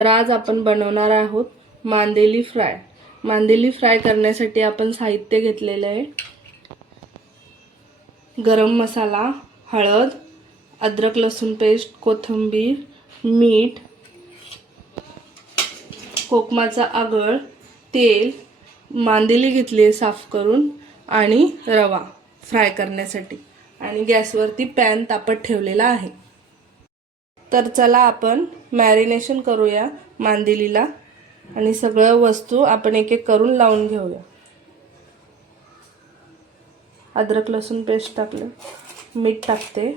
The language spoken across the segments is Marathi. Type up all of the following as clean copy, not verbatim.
तर आज आपण बनवणार आहोत मांदेली फ्राय। मांदेली फ्राय करण्यासाठी आपण साहित्य घेतलेले आहे गरम मसाला, हळद, अद्रक लसूण पेस्ट, कोथिंबीर, मीठ, कोकमाचा आगळ, तेल, मांदेली घेतली साफ करून आणि रवा फ्राय करण्यासाठी आणि गॅसवरती पॅन तापत ठेवलेला आहे। तर चला आपण मॅरिनेशन करूया मांदेलीला आणि सगळं वस्तू आपण एक एक करून लावून घेऊया। अद्रक लसूण पेस्ट टाकले, मीठ टाकते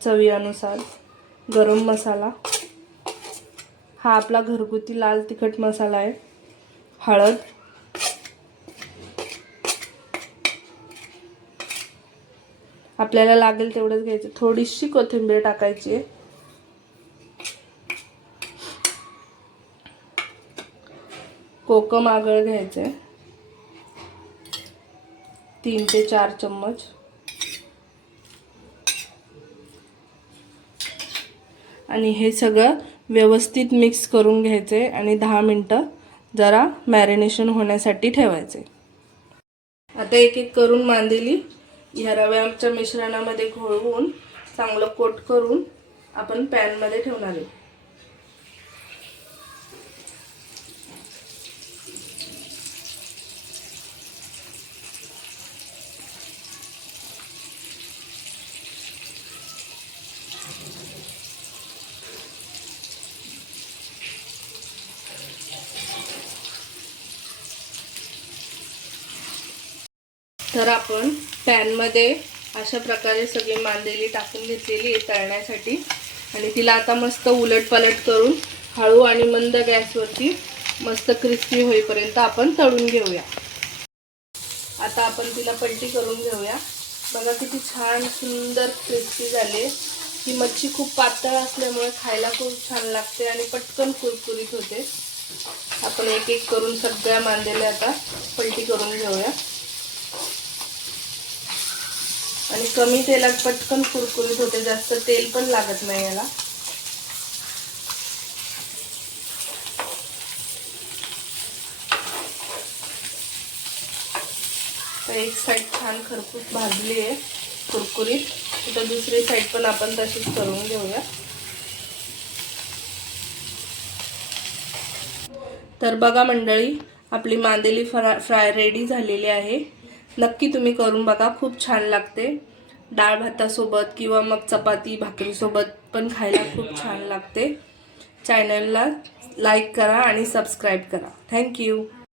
चवीनुसार, गरम मसाला, हा आपला घरगुती लाल तिखट मसाला आहे, हळद, आपल्याला लागेल तेवढंच घ्यायचं, थोडीशी कोथिंबीर टाकायची आहे, कोकम आगळ घ्यायचे 3 ते 4 चम्मच, आणि हे सगळं व्यवस्थित मिक्स करून घ्यायचे आणि 10 मिनिटं जरा मॅरिनेशन होण्यासाठी ठेवायचे। आता एक एक करून मांदेली या रव्याच्या मिश्रणामध्ये घोळवून चांगलं कोट करून आपण पॅन मध्ये ठेवणार आहे। तर आपण पॅन मध्ये अशा प्रकारे सगळी मांदेली टाकून घेतलेली आहे तळण्यासाठी आणि तिला आता मस्त उलटपलट करून हळू आणि मंद गॅसवरती मस्त क्रिस्पी होईपर्यंत आपण तळून घेऊया। आता आपण तिला पलटी करून घेऊया। बघा किती छान सुंदर क्रिस्पी झाले। ही मच्छी खूप पातळ असल्यामुळे खायला खूप छान लागते आणि पटकन कुरकुरीत होते। आपण एक एक करून सगळ्या मांदेल्या आता पलटी करून घेऊया आणि कमी तेलात पटकन कुरकुरीत होते, जास्त तेल पण लागत नाही याला। तर एक साइड छान खरपूस भाजली आहे कुरकुरीत, तर दुसरी साइड पण आपण तशीच करून घेऊया। तर बघा मंडळी, आपली मांदेली फ्राय रेडी झालेली आहे। नक्की तुम्ही करून बघा, खूप छान लागते। डाळ भातासोबत किंवा मग चपाती भाकरी सोबत पण खायला खूप छान लागते। चॅनलला लाईक करा आणि सबस्क्राइब करा। Thank you.